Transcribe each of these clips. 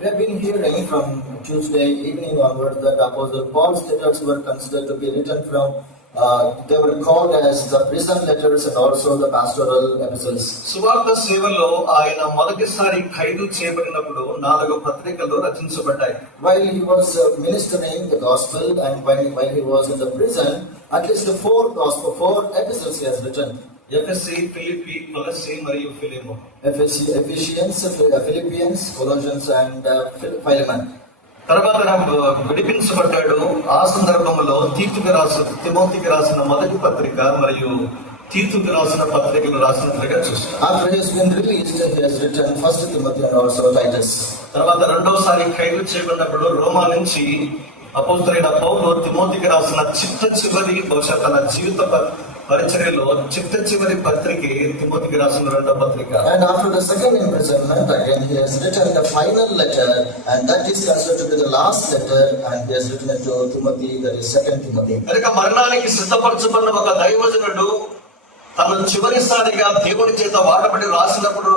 We have been hearing from Tuesday evening onwards that Apostle Paul's letters were considered to be written from, they were called as the prison letters and also the pastoral epistles. సువార్త సేవలో ఆయన మొదటిసారి ఖైదు చేయబడినప్పుడు 4 పత్రికలు రచించబడ్డాయి. While he was ministering the gospel and while he was in the prison, at least 4 epistles he has written. ఎఫెసీ, Philippi, కొలస్సీ మరియు Philemon. Ephesians, Philippians, Colossians and Philemon. తర్వాత విడిపించబడ్డాడు. ఆ సందర్భంలో తిమోతికి రాసిన మొదటి పత్రిక మరియు తీతుకు రాసిన పత్రికలు రాసినట్లుగా చూస్తాం. After he has been released, he has written First Timothy and also Titus. తర్వాత రెండోసారి ఖైదు చేయబడినప్పుడు రోమా నుంచి అపోస్తలుడైన పౌలు తిమోతికి రాసిన చివరి బహుశా తన జీవిత పరిచర్యలో చివరి పత్రికే తిమోతికి రాసిన రెండో పత్రిక. And after the second imprisonment, again he has written the final letter, and that is considered to be the last letter, and he has written it to Timothy, that is Second Timothy. కనుక మరణానికి సిద్ధపరచబడిన ఒక దైవజనుడు తను చివరిసారిగా దేవుని చేత వాడబడి రాసినప్పుడు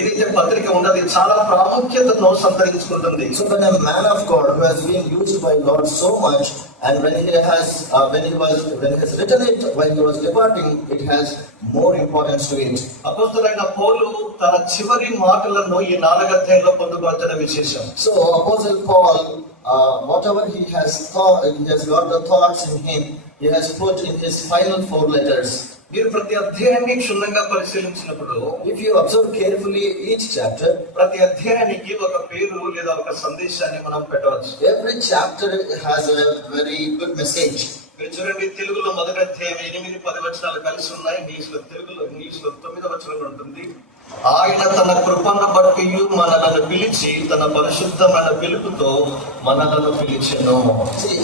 ఏదైతే పత్రిక ఉన్నది చాలా ప్రాముఖ్యతను సంతరించుకుంటుంది. So when a man of God who has been used by God so much, and when he has written it while he was departing, it has more importance to it. అపోస్తలుడైన పౌలు తన చివరి మాటలను ఈ 4 అధ్యాయంలో పొందుపరచడం విశేషం. So Apostle Paul, whatever he has thought, he has got the thoughts in him, he has put in his final 4 letters. మీరు ప్రతి అధ్యాయాన్ని క్షుణ్ణంగా పరిశీలించినప్పుడు, if you observe carefully each chapter, ప్రతి అధ్యాయానికి ఒక పేరు లేదా ఒక సందేశాన్ని మనం పెట్టవచ్చు. Every chapter has a very good message. మీరు చూడండి, తెలుగులో మొదటి అధ్యాయం 8-10 వచనాలు కలిసి ఉన్నాయి. ఇంగ్లీష్ లో 9వ వచనం ఉంటుంది. ఆయన తన కృపను బట్టి మనలను పిలిచి తన పరిశుద్ధమైన పిలుపుతో మనలను పిలిచెను. See,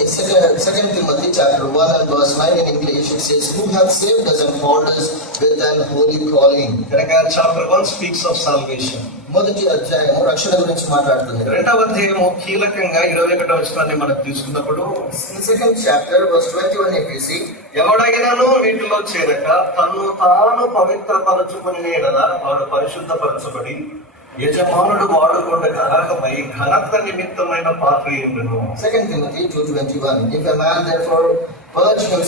Second Timothy chapter 1 and verse 9 in English, it says, who have saved us and called us with an holy calling. కనుక chapter 1 speaks of salvation. మొదటి అధ్యాయం రక్షణ గురించి మాట్లాడుతుంది. రెండవ అధ్యాయం కీలకంగా 21వ వచనాన్ని మనం తీసుకున్నప్పుడు, second chapter verse 21 if you see, ఎవడైనాను వీటిలో చేరక తను తాను పవిత్రపరచుకుని ఎడల వాడు పరిశుద్ధపరచబడి యజమానుడు వాడుకొనగా అర్హమై ఘనత నిమిత్తమైన పాత్ర అయ్యుండును. Second Timothy 2:21, if a man therefore purge himself